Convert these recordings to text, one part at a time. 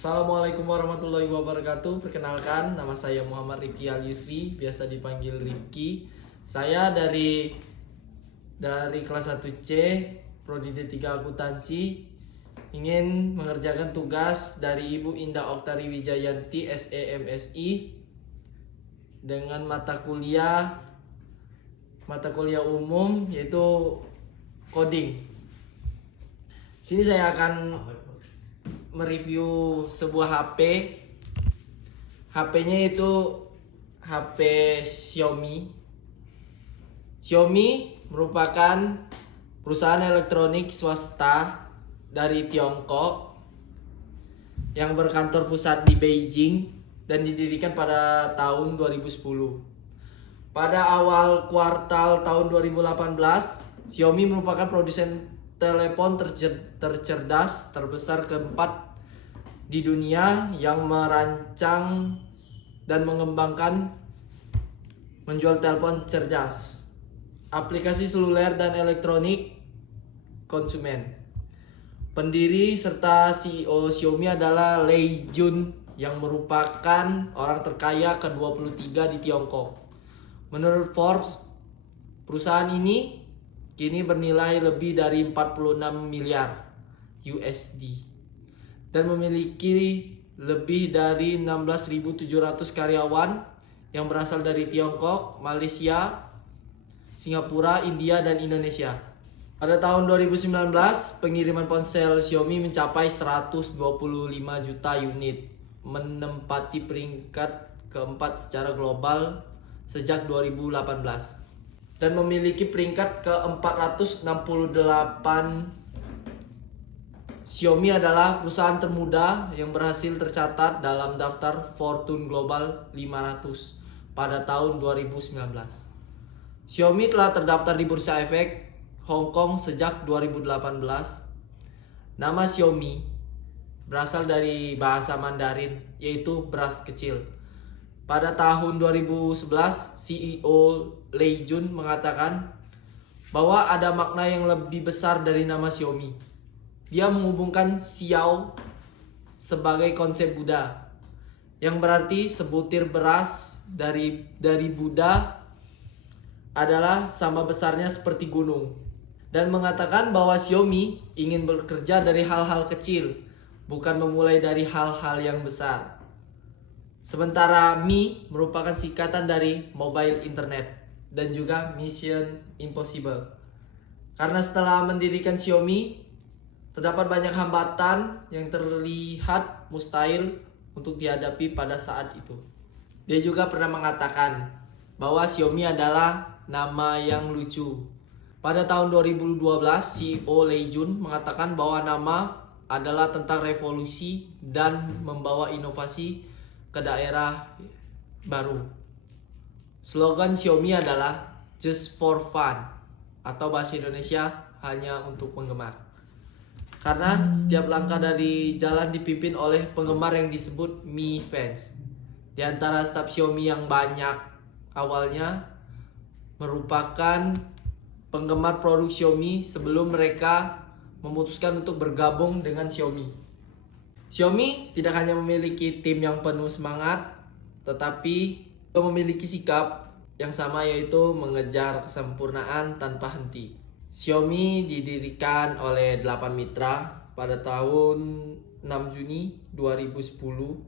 Assalamualaikum warahmatullahi wabarakatuh. Perkenalkan, nama saya Muhammad Rifki Al-Yusri, biasa dipanggil Rifki. Saya dari kelas 1C, Prodi D3 Akuntansi, ingin mengerjakan tugas dari Ibu Indah Oktari Wijayanti SEMSI dengan mata kuliah umum yaitu coding. Sini saya akan mereview sebuah HP. HP-nya itu HP Xiaomi. Xiaomi merupakan perusahaan elektronik swasta dari Tiongkok yang berkantor pusat di Beijing dan didirikan pada tahun 2010. Pada awal kuartal tahun 2018, Xiaomi merupakan produsen telepon tercerdas terbesar keempat di dunia yang merancang dan mengembangkan menjual telepon cerdas, aplikasi seluler dan elektronik konsumen. Pendiri serta CEO Xiaomi adalah Lei Jun yang merupakan orang terkaya ke-23 di Tiongkok. Menurut Forbes, perusahaan ini kini bernilai lebih dari 46 miliar USD dan memiliki lebih dari 16.700 karyawan yang berasal dari Tiongkok, Malaysia, Singapura, India, dan Indonesia. Pada tahun 2019, pengiriman ponsel Xiaomi mencapai 125 juta unit, menempati peringkat keempat secara global sejak 2018. Dan memiliki peringkat ke-468. Xiaomi adalah perusahaan termuda yang berhasil tercatat dalam daftar Fortune Global 500 pada tahun 2019. Xiaomi telah terdaftar di Bursa Efek Hong Kong sejak 2018. Nama Xiaomi berasal dari bahasa Mandarin, yaitu beras kecil. Pada tahun 2011, CEO Lei Jun mengatakan bahwa ada makna yang lebih besar dari nama Xiaomi. Dia menghubungkan Xiao sebagai konsep Buddha, yang berarti sebutir beras dari Buddha adalah sama besarnya seperti gunung, dan mengatakan bahwa Xiaomi ingin bekerja dari hal-hal kecil, bukan memulai dari hal-hal yang besar. Sementara Mi merupakan singkatan dari Mobile Internet dan juga Mission Impossible. Karena setelah mendirikan Xiaomi, terdapat banyak hambatan yang terlihat mustahil untuk dihadapi pada saat itu. Dia juga pernah mengatakan bahwa Xiaomi adalah nama yang lucu. Pada tahun 2012, CEO Lei Jun mengatakan bahwa nama adalah tentang revolusi dan membawa inovasi ke daerah baru. Slogan Xiaomi adalah just for fun, atau bahasa Indonesia hanya untuk penggemar. Karena setiap langkah dari jalan dipimpin oleh penggemar yang disebut Mi Fans. Di antara staf Xiaomi yang banyak awalnya merupakan penggemar produk Xiaomi sebelum mereka memutuskan untuk bergabung dengan Xiaomi. Xiaomi tidak hanya memiliki tim yang penuh semangat, tetapi juga memiliki sikap yang sama, yaitu mengejar kesempurnaan tanpa henti. Xiaomi didirikan oleh 8 mitra pada tahun 6 Juni 2010.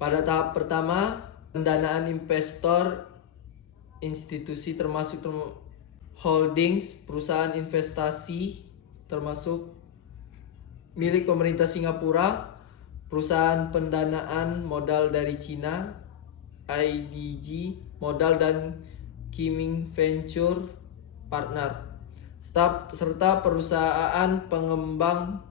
Pada tahap pertama, pendanaan investor institusi termasuk holdings, perusahaan investasi termasuk milik pemerintah Singapura, perusahaan pendanaan modal dari Cina, IDG Modal dan Kiming Venture Partner, serta perusahaan pengembang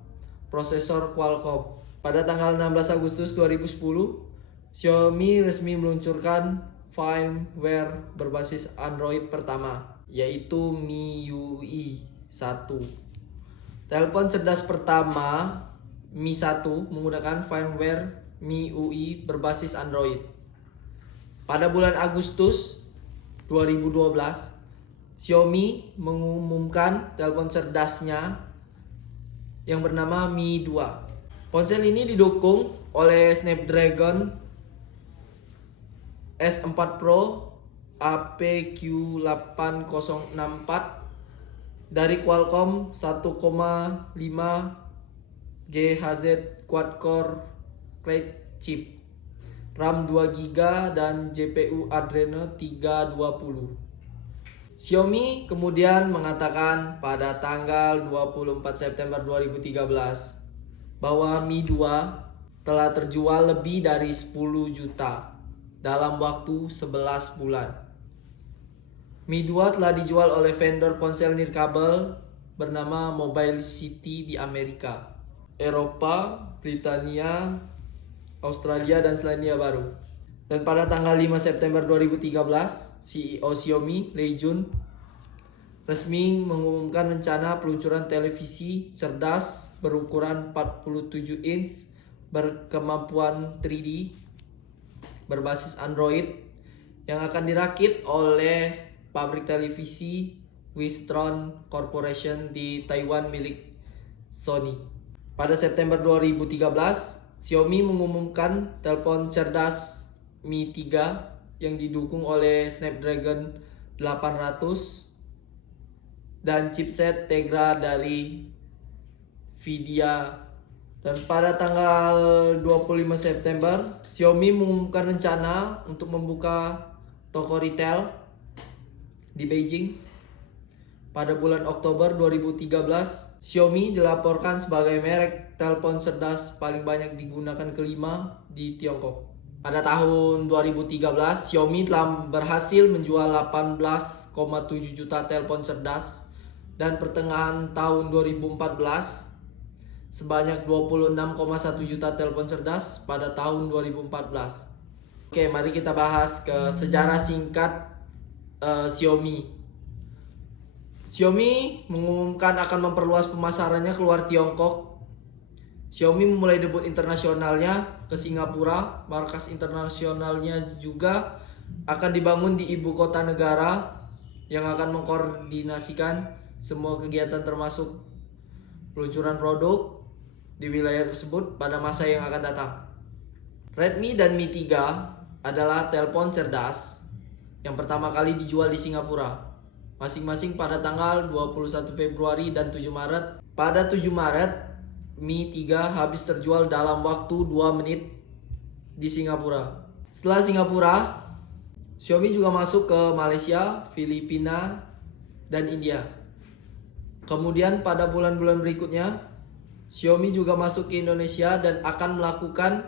prosesor Qualcomm. Pada tanggal 16 Agustus 2010, Xiaomi resmi meluncurkan firmware berbasis Android pertama, yaitu MIUI 1. Telepon cerdas pertama Mi 1 menggunakan firmware MIUI berbasis Android. Pada bulan Agustus 2012, Xiaomi mengumumkan telepon cerdasnya yang bernama Mi 2. Ponsel ini didukung oleh Snapdragon S4 Pro APQ8064 dari Qualcomm 1,5 GHz quad-core Clade chip, RAM 2GB dan GPU Adreno 320. Xiaomi kemudian mengatakan pada tanggal 24 September 2013 bahwa Mi 2 telah terjual lebih dari 10 juta dalam waktu 11 bulan. Mi 2 telah dijual oleh vendor ponsel nirkabel bernama Mobile City di Amerika, Eropa, Britania, Australia, dan Selandia Baru. Dan pada tanggal 5 September 2013, CEO Xiaomi, Lei Jun, resmi mengumumkan rencana peluncuran televisi cerdas berukuran 47 inch berkemampuan 3D berbasis Android yang akan dirakit oleh pabrik televisi Wistron Corporation di Taiwan milik Sony. Pada September 2013, Xiaomi mengumumkan telepon cerdas Mi 3 yang didukung oleh Snapdragon 800 dan chipset Tegra dari Nvidia. Dan pada tanggal 25 September, Xiaomi mengumumkan rencana untuk membuka toko retail di Beijing. Pada bulan Oktober 2013, Xiaomi dilaporkan sebagai merek telepon cerdas paling banyak digunakan kelima di Tiongkok. Pada tahun 2013, Xiaomi telah berhasil menjual 18,7 juta telepon cerdas dan pertengahan tahun 2014 sebanyak 26,1 juta telepon cerdas pada tahun 2014. Oke, mari kita bahas ke sejarah singkat Xiaomi. Xiaomi mengumumkan akan memperluas pemasarannya keluar Tiongkok. Xiaomi memulai debut internasionalnya ke Singapura. Markas internasionalnya juga akan dibangun di ibu kota negara yang akan mengkoordinasikan semua kegiatan termasuk peluncuran produk di wilayah tersebut pada masa yang akan datang. Redmi dan Mi 3 adalah telepon cerdas yang pertama kali dijual di Singapura, masing-masing pada tanggal 21 Februari dan 7 Maret. Pada 7 Maret, Mi 3 habis terjual dalam waktu 2 menit di Singapura. Setelah Singapura, Xiaomi juga masuk ke Malaysia, Filipina, dan India. Kemudian pada bulan-bulan berikutnya, Xiaomi juga masuk ke Indonesia dan akan melakukan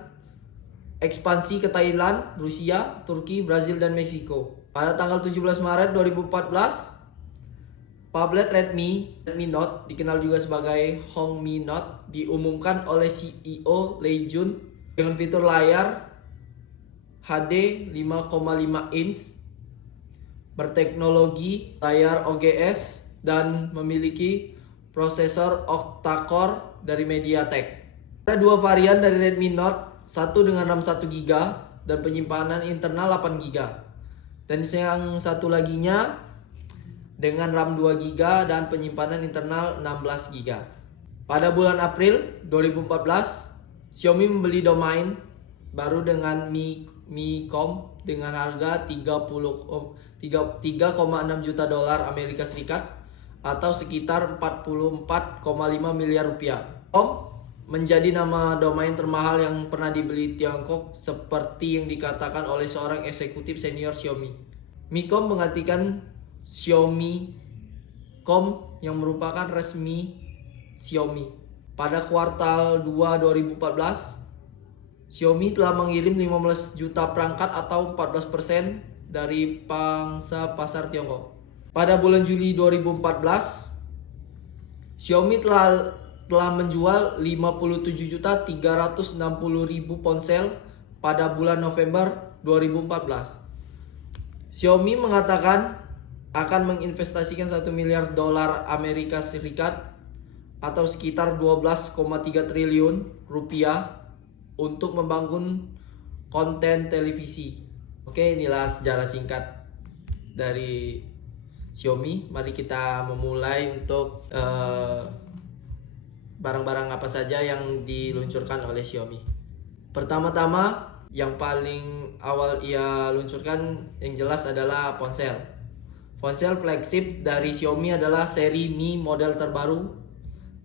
ekspansi ke Thailand, Rusia, Turki, Brazil, dan Meksiko. Pada tanggal 17 Maret 2014, tablet Redmi Note, dikenal juga sebagai Hongmi Note, diumumkan oleh CEO Lei Jun dengan fitur layar HD 5,5 inch, berteknologi layar OGS, dan memiliki prosesor octa-core dari MediaTek. Ada dua varian dari Redmi Note, satu dengan RAM 1GB dan penyimpanan internal 8GB, dan yang satu laginya dengan RAM 2GB dan penyimpanan internal 16GB. Pada bulan April 2014, Xiaomi membeli domain baru dengan Mi.com dengan harga 3,6 juta dolar Amerika Serikat atau sekitar 44,5 miliar rupiah. Menjadi nama domain termahal yang pernah dibeli Tiongkok seperti yang dikatakan oleh seorang eksekutif senior Xiaomi. Mi.com menggantikan Xiaomi.com yang merupakan resmi Xiaomi. Pada kuartal 2 2014, Xiaomi telah mengirim 15 juta perangkat atau 14% dari pangsa pasar Tiongkok. Pada bulan Juli 2014, Xiaomi telah menjual 57.360.000 ponsel pada bulan November 2014. Xiaomi mengatakan akan menginvestasikan 1 miliar dolar Amerika Serikat atau sekitar 12,3 triliun rupiah untuk membangun konten televisi. Oke, inilah sejarah singkat dari Xiaomi. Mari kita memulai untuk barang-barang apa saja yang diluncurkan oleh Xiaomi. Pertama-tama yang paling awal ia luncurkan yang jelas adalah ponsel. Ponsel flagship dari Xiaomi adalah seri Mi model terbaru.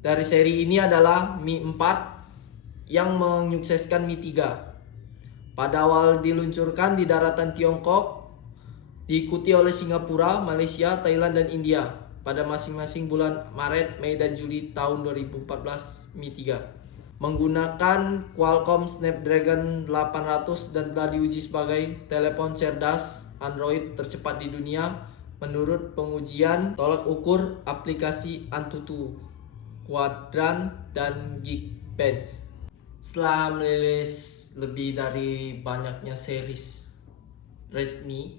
Dari seri ini adalah Mi 4 yang menyukseskan Mi 3. Pada awal diluncurkan di daratan Tiongkok, diikuti oleh Singapura, Malaysia, Thailand, dan India pada masing-masing bulan Maret, Mei, dan Juli tahun 2014 Mi 3. Menggunakan Qualcomm Snapdragon 800 dan telah diuji sebagai telepon cerdas Android tercepat di dunia menurut pengujian tolak ukur aplikasi Antutu, Quadrant, dan Geekbench. Setelah merilis lebih dari banyaknya series Redmi,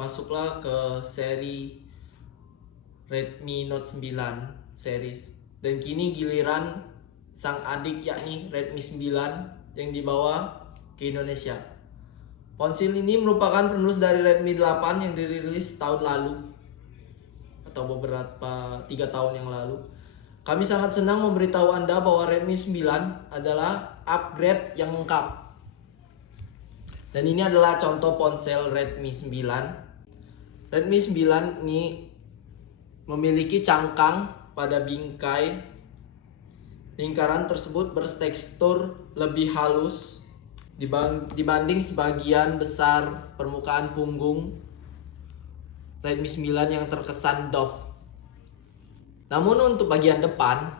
masuklah ke seri Redmi Note 9 series, dan kini giliran sang adik yakni Redmi 9 yang dibawa ke Indonesia. Ponsel ini merupakan penerus dari Redmi 8 yang dirilis tahun lalu atau beberapa 3 tahun yang lalu. Kami sangat senang memberitahu Anda bahwa Redmi 9 adalah upgrade yang lengkap. Dan ini adalah contoh ponsel Redmi 9. Redmi 9 ini memiliki cangkang pada bingkai. Lingkaran tersebut bertekstur lebih halus dibanding sebagian besar permukaan punggung Redmi 9 yang terkesan doff. Namun untuk bagian depan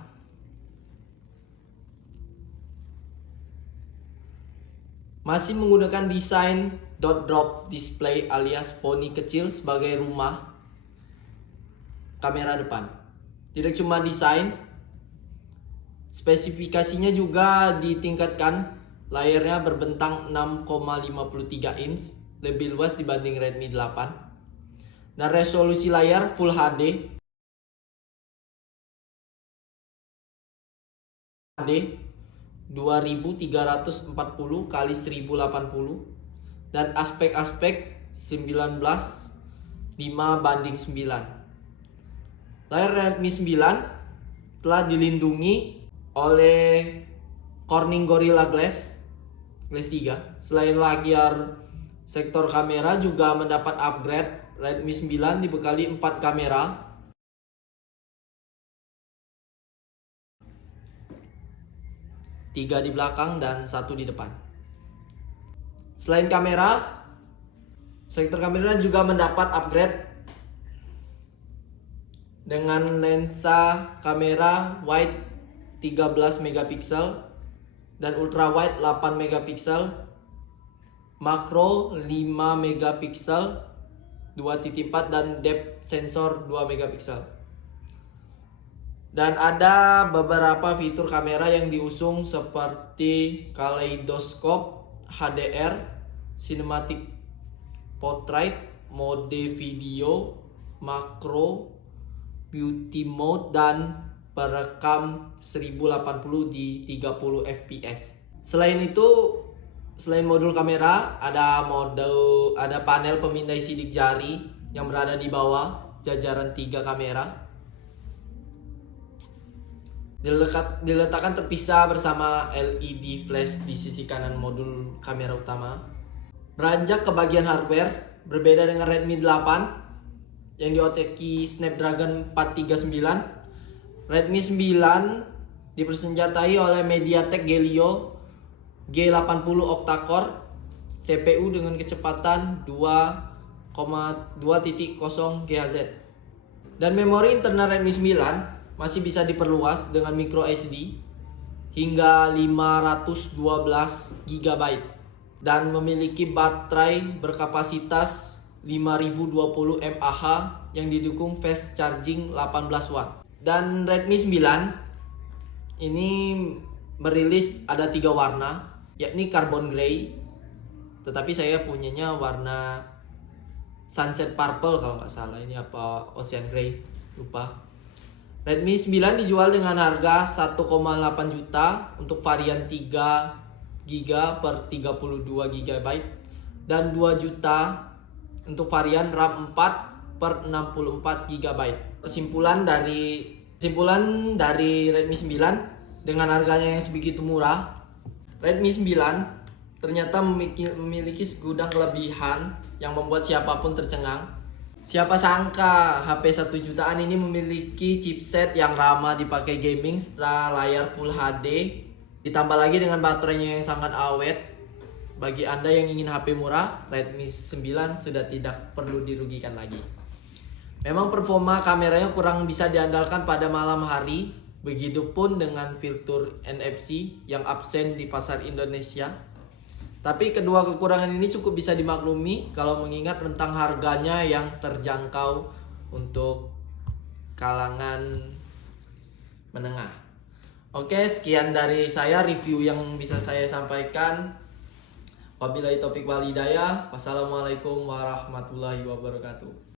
masih menggunakan desain dot drop display alias poni kecil sebagai rumah kamera depan. Tidak cuma desain, spesifikasinya juga ditingkatkan. Layarnya berbentang 6,53 inch, lebih luas dibanding Redmi 8. Dan resolusi layar Full HD 2340 x 1080 dan aspek 19:5:9. Layar Redmi 9 telah dilindungi oleh Corning Gorilla Glass 3. Selain layar, sektor kamera juga mendapat upgrade. Redmi 9 dibekali 4 kamera, tiga di belakang dan 1 di depan. Selain kamera, sektor kamera juga mendapat upgrade dengan lensa kamera wide 13 megapiksel dan ultra wide 8 megapiksel, makro 5 megapiksel 2.4 dan depth sensor 2 megapiksel. Dan ada beberapa fitur kamera yang diusung seperti kaleidoscope, HDR, cinematic portrait, mode video, makro, beauty mode, dan perekam 1080 di 30 fps. Selain itu, selain modul kamera, ada panel pemindai sidik jari yang berada di bawah jajaran 3 kamera. Diletakkan terpisah bersama LED flash di sisi kanan modul kamera utama. Beranjak ke bagian hardware, berbeda dengan Redmi 8 yang dioteki Snapdragon 439, Redmi 9 dipersenjatai oleh MediaTek Helio G80 octa-core, CPU dengan kecepatan 2,2.0 GHz. Dan memori internal Redmi 9 masih bisa diperluas dengan micro SD hingga 512 GB dan memiliki baterai berkapasitas 5020 mAh yang didukung fast charging 18 watt. Dan Redmi 9 ini merilis ada 3 warna, yakni carbon gray, tetapi saya punyanya warna sunset purple kalau nggak salah, ini apa ocean gray, lupa. Redmi 9 dijual dengan harga 1,8 juta untuk varian 3GB per 32 GB dan 2 juta untuk varian RAM 4 per 64 GB. Kesimpulan dari Kesimpulan dari Redmi 9 dengan harganya yang sebegitu murah, Redmi 9 ternyata memiliki segudang kelebihan yang membuat siapapun tercengang. Siapa sangka HP 1 jutaan ini memiliki chipset yang ramah dipakai gaming setelah layar Full HD, ditambah lagi dengan baterainya yang sangat awet. Bagi Anda yang ingin HP murah, Redmi 9 sudah tidak perlu dirugikan lagi. Memang performa kameranya kurang bisa diandalkan pada malam hari, begitupun dengan fitur NFC yang absen di pasar Indonesia. Tapi kedua kekurangan ini cukup bisa dimaklumi kalau mengingat rentang harganya yang terjangkau untuk kalangan menengah. Oke, sekian dari saya review yang bisa saya sampaikan. Wabillahi taufik wal hidayah. Wassalamualaikum warahmatullahi wabarakatuh.